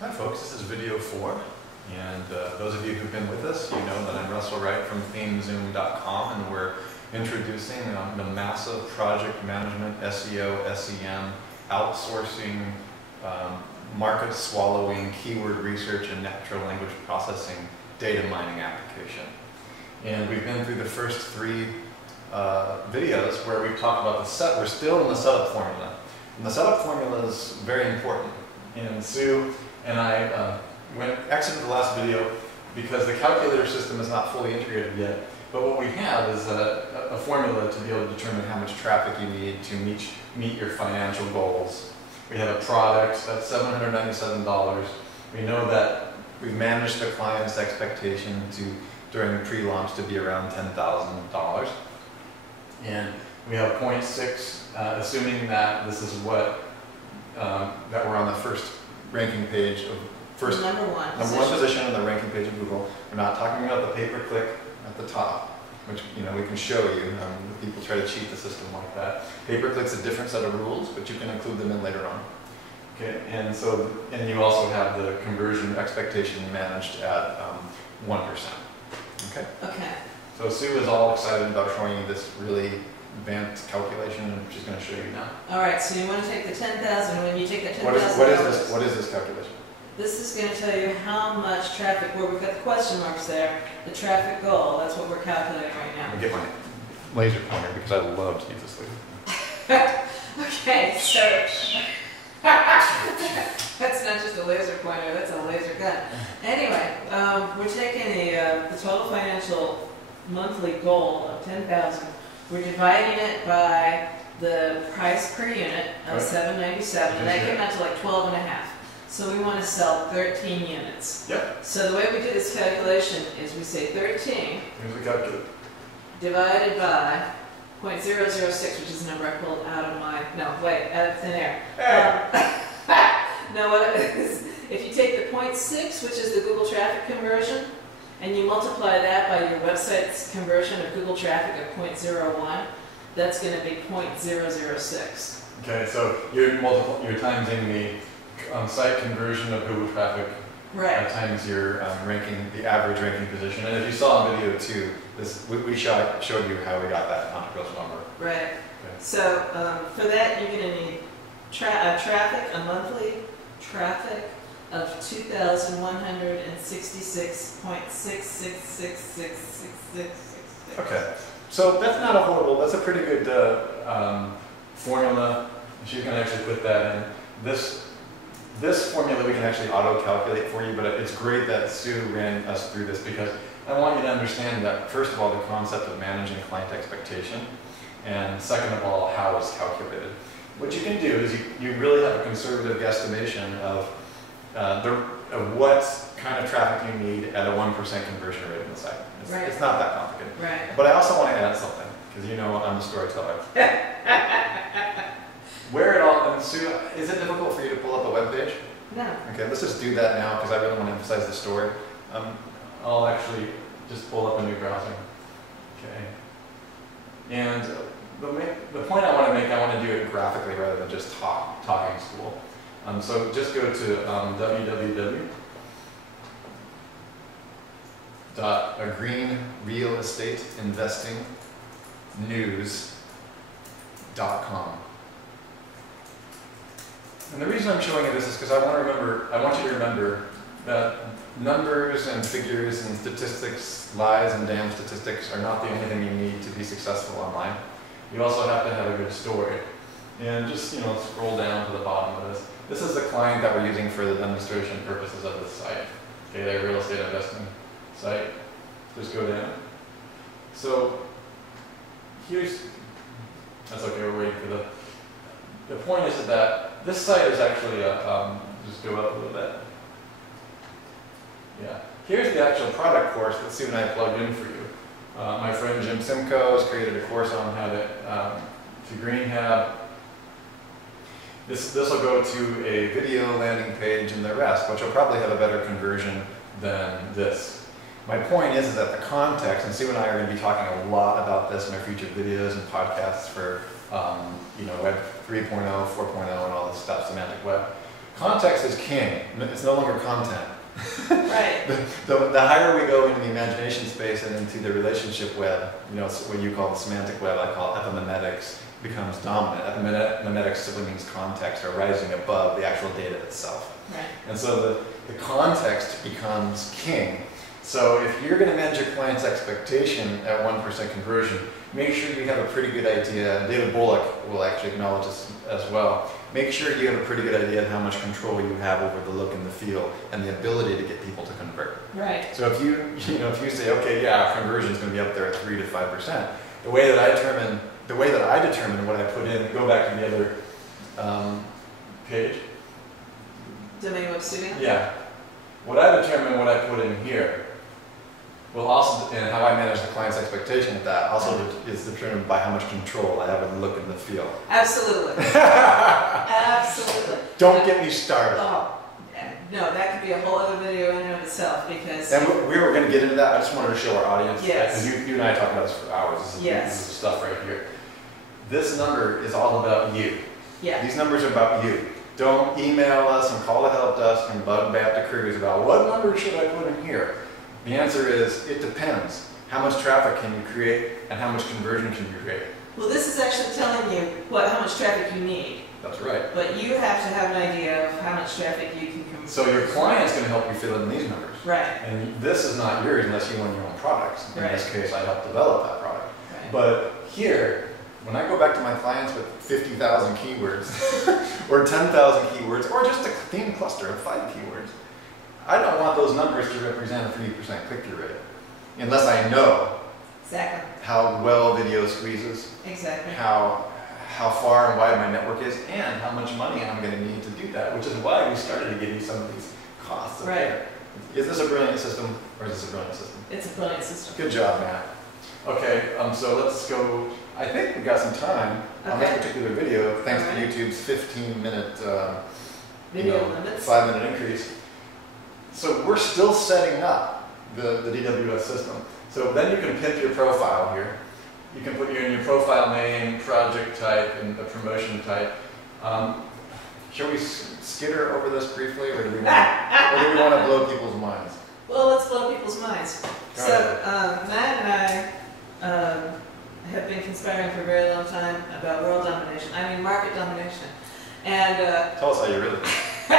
Hi folks, this is video 4, and those of you who've been with us, you know that I'm Russell Wright from themezoom.com, and we're introducing the massive project management, SEO, SEM, outsourcing, market swallowing, keyword research, and natural language processing data mining application. And we've been through the first 3 videos where we've talked about we're still in the setup formula. And the setup formula is very important. And Sue and I exited the last video because the calculator system is not fully integrated yet. But what we have is a formula to be able to determine how much traffic you need to meet your financial goals. We have a product that's $797. We know that we've managed the client's expectation during the pre-launch to be around $10,000. And we have 0.6, assuming that this is what, that we're on the first ranking page of number one position on the ranking page of Google. We're not talking about the pay-per-click at the top, which we can show you. People try to cheat the system like that. Pay-per-click's a different set of rules, but you can include them in later on. Okay, and you also have the conversion expectation managed at 1%. Okay. Okay. So Sue is all excited about showing you this really advanced calculation, and she's going to show you now. All right. So you want to take the 10,000. When you take the 10,000, what is this calculation? This is going to tell you how much traffic. Where we've got the question marks there, the traffic goal. That's what we're calculating right now. I'm going to get my laser pointer because I love to use this laser. Okay. So that's not just a laser pointer. That's a laser gun. Anyway, we're taking the total financial monthly goal of 10,000. We're dividing it by the price per unit of $797, and that came out to like 12 and a half. So we want to sell 13 units. Yep. So the way we do this calculation is we say 13 Here's the calculator. divided by 0.006, which is the number I pulled out of out of thin air. No, what it is, if you take the 0.6, which is the Google traffic conversion, and you multiply that by your website's conversion of Google traffic of 0.01, that's going to be 0.006. Okay, so you're timesing the site conversion of Google traffic times your the average ranking position. And as you saw in video 2, we showed you how we got that gross number. Right. Okay. So for that, you're going to need a monthly traffic of 2,166.6666666. Okay, so that's not a horrible. That's a pretty good formula. You can actually put that in. This formula we can actually auto-calculate for you, but it's great that Sue ran us through this because I want you to understand that, first of all, the concept of managing client expectation, and second of all, how it's calculated. What you can do is you really have a conservative guesstimation of what kind of traffic you need at a 1% conversion rate in the site. It's not that complicated. Right. But I also want to add something, because you know I'm a storyteller. Where it all, and Sue, is it difficult for you to pull up a web page? No. Okay, let's just do that now, because I really want to emphasize the story. I'll actually just pull up a new browser. Okay. And the point I want to make, I want to do it graphically rather than just talking school. So just go to www.greenrealestateinvestingnews.com. And the reason I'm showing you this is because I want you to remember that numbers and figures and statistics, lies and damn statistics, are not the only thing you need to be successful online. You also have to have a good story. And just scroll down to the bottom of this. This is the client that we're using for the demonstration purposes of this site. Okay, their real estate investing site. Just go down. So that's okay, we're waiting for the point is that this site is actually just go up a little bit. Yeah. Here's the actual product course that Sue and I plugged in for you. My friend Jim Simcoe has created a course on how to GreenHab. This will go to a video landing page and the rest, which will probably have a better conversion than this. My point is that the context, and Sue and I are going to be talking a lot about this in our future videos and podcasts for Web 3.0, 4.0, and all this stuff, semantic web. Context is king. It's no longer content. Right. The higher we go into the imagination space and into the relationship web, it's what you call the semantic web, I call epimemetics, becomes dominant. Epimemetics simply means context, or rising above the actual data itself. Right. And so the context becomes king. So if you're going to manage your client's expectation at 1% conversion, make sure you have a pretty good idea. David Bullock will actually acknowledge this as well. Make sure you have a pretty good idea of how much control you have over the look and the feel and the ability to get people to convert. Right. So if you say, okay, yeah, conversion is going to be up there at 3 to 5%, the way that I determine what I put in, go back to the other page. Domain Web Studio? Yeah. What I determine what I put in here will also, and how I manage the client's expectation with that, also is determined by how much control I have in the look and the feel. Absolutely. Absolutely. Don't get me started. Oh, no, that could be a whole other video in and of itself, because... And we were going to get into that. I just wanted to show our audience. Yes. Because you and I talked about this for hours. This is the stuff right here. This number is all about you. Yeah. These numbers are about you. Don't email us and call the help desk and bug BAT queries about what number should I put in here. The answer is, it depends. How much traffic can you create and how much conversion can you create? Well, this is actually telling you how much traffic you need. That's right. But you have to have an idea of how much traffic you can convert. So your client's going to help you fill in these numbers. Right. And this is not yours unless you own your own products. In this case, I help develop that product. Right. But here, when I go back to my clients with 50,000 keywords, or 10,000 keywords, or just a theme cluster of 5 keywords, I don't want those numbers to represent a 3% click-through rate, unless I know Exactly. how well video squeezes, Exactly. how far and wide my network is, and how much money I'm going to need to do that, which is why we started to give you some of these costs. Right. Is this a brilliant system, or is this a brilliant system? It's a brilliant system. Good job, Matt. Okay, so let's go. I think we've got some time on this particular video, thanks to YouTube's 15-minute video limits. 5-minute increase. So we're still setting up the DWS system. So then you can pimp your profile here. You can put in your profile name, project type, and the promotion type. Shall we skitter over this briefly, or do we want to blow people's minds? Well, let's blow people's minds. So Matt and I have been conspiring for a very long time about world domination. I mean market domination. And tell us how you really feel.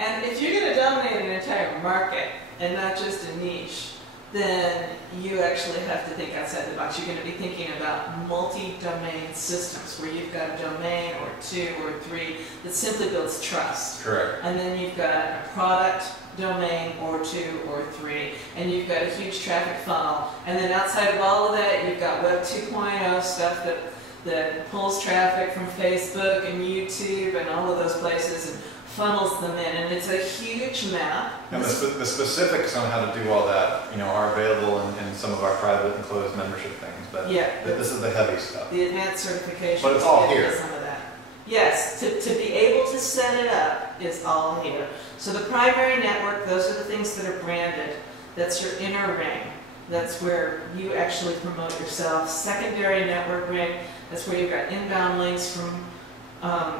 And if you're going to dominate an entire market and not just a niche, then you actually have to think outside the box. You're going to be thinking about multi-domain systems where you've got a domain or 2 or 3 that simply builds trust. Correct. And then you've got a product domain or 2 or 3, and you've got a huge traffic funnel. And then outside of all of that, you've got Web 2.0 stuff that pulls traffic from Facebook and YouTube and all of those places and funnels them in, and it's a huge map. And the specifics on how to do all that, are available in some of our private and closed membership things. But this is the heavy stuff. The advanced certification. But it's all here. Some of that. Yes, to be able to set it up is all here. So the primary network, those are the things that are branded. That's your inner ring. That's where you actually promote yourself. Secondary network ring, that's where you've got inbound links from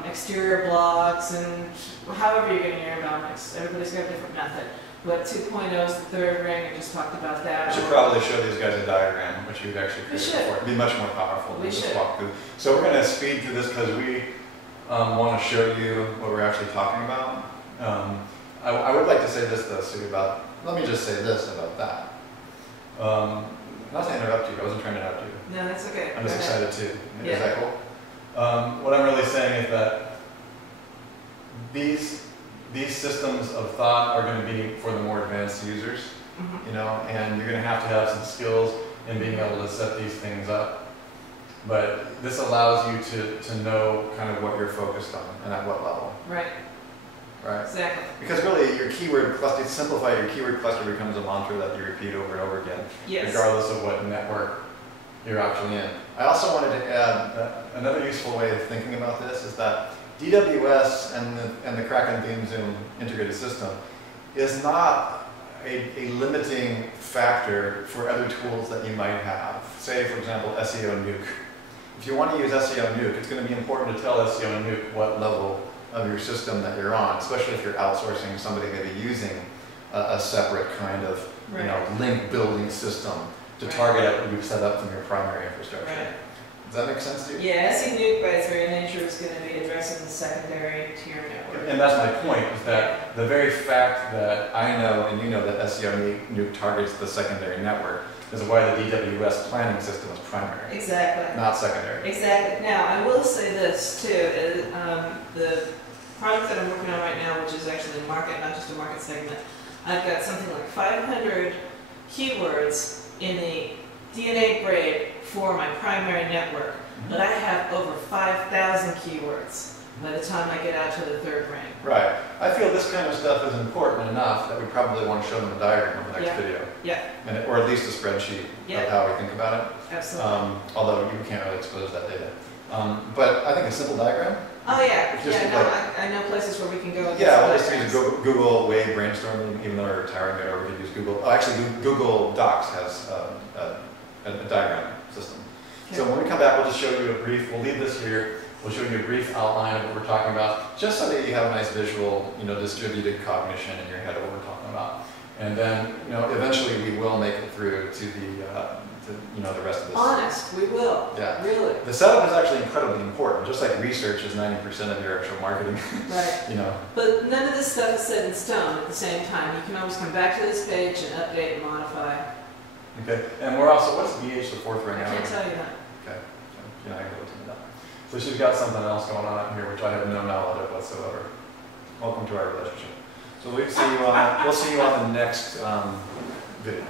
exterior blogs and however you're getting your inbound links. Everybody's got a different method. But 2.0 is the third ring. I just talked about that. We should probably show these guys a diagram, which you've actually created before. It'd be much more powerful than just walk through. So we're going to speed through this because we want to show you what we're actually talking about. I would like to say this though, Sue, let me just say this about that. Not to interrupt you, I wasn't trying to interrupt you. No, that's okay. I'm just excited too. Yeah. Is that cool? What I'm really saying is that these systems of thought are going to be for the more advanced users, and you're going to have some skills in being able to set these things up. But this allows you to know kind of what you're focused on and at what level. Right. Right? Exactly. Because really, your keyword cluster, to simplify, your keyword cluster becomes a mantra that you repeat over and over again, regardless of what network you're actually in. I also wanted to add that another useful way of thinking about this is that DWS and the Kraken Theme Zoom integrated system is not a limiting factor for other tools that you might have. Say, for example, SEO Nuke. If you want to use SEO Nuke, it's going to be important to tell SEO Nuke what level of your system that you're on, especially if you're outsourcing somebody maybe using a separate kind of link building system to target at what you've set up from your primary infrastructure. Right. Does that make sense to you? Yeah, SE Nuke by its very nature is going to be addressing the secondary tier network. And that's my point, is that the very fact that I know and you know that SEO Nuke targets the secondary network is why the DWS planning system is primary. Exactly. Not secondary. Exactly. Now, I will say this too, is, the project that I'm working on right now, which is actually a market, not just a market segment, I've got something like 500 keywords in the DNA grade for my primary network, but I have over 5,000 keywords by the time I get out to the third rank. Right. I feel this kind of stuff is important enough that we probably want to show them a diagram on the next video. Yeah. Or at least a spreadsheet of how we think about it. Absolutely. Although you can't really expose that data. But I think a simple diagram. Oh yeah. Just I know places where we can go. Yeah, we'll just use Google Wave brainstorming, even though we're retiring it, or we could use Google. Oh, actually, Google Docs has a diagram system. Okay. So when we come back, we'll just show you a brief. We'll leave this here. We'll show you a brief outline of what we're talking about, just so that you have a nice visual, distributed cognition in your head of what we're talking about. And then, eventually we will make it through to the rest of this. Honest, we will. Yeah. Really. The setup is actually incredibly important, just like research is 90% of your actual marketing. Right. But none of this stuff is set in stone at the same time. You can always come back to this page and update and modify. Okay. And we're also, what's BH, the fourth ring? I can't tell you that. Okay. So you're not going to go to that. So she's got something else going on up here, which I have no knowledge of whatsoever. Welcome to our relationship. So we'll see you on the next video.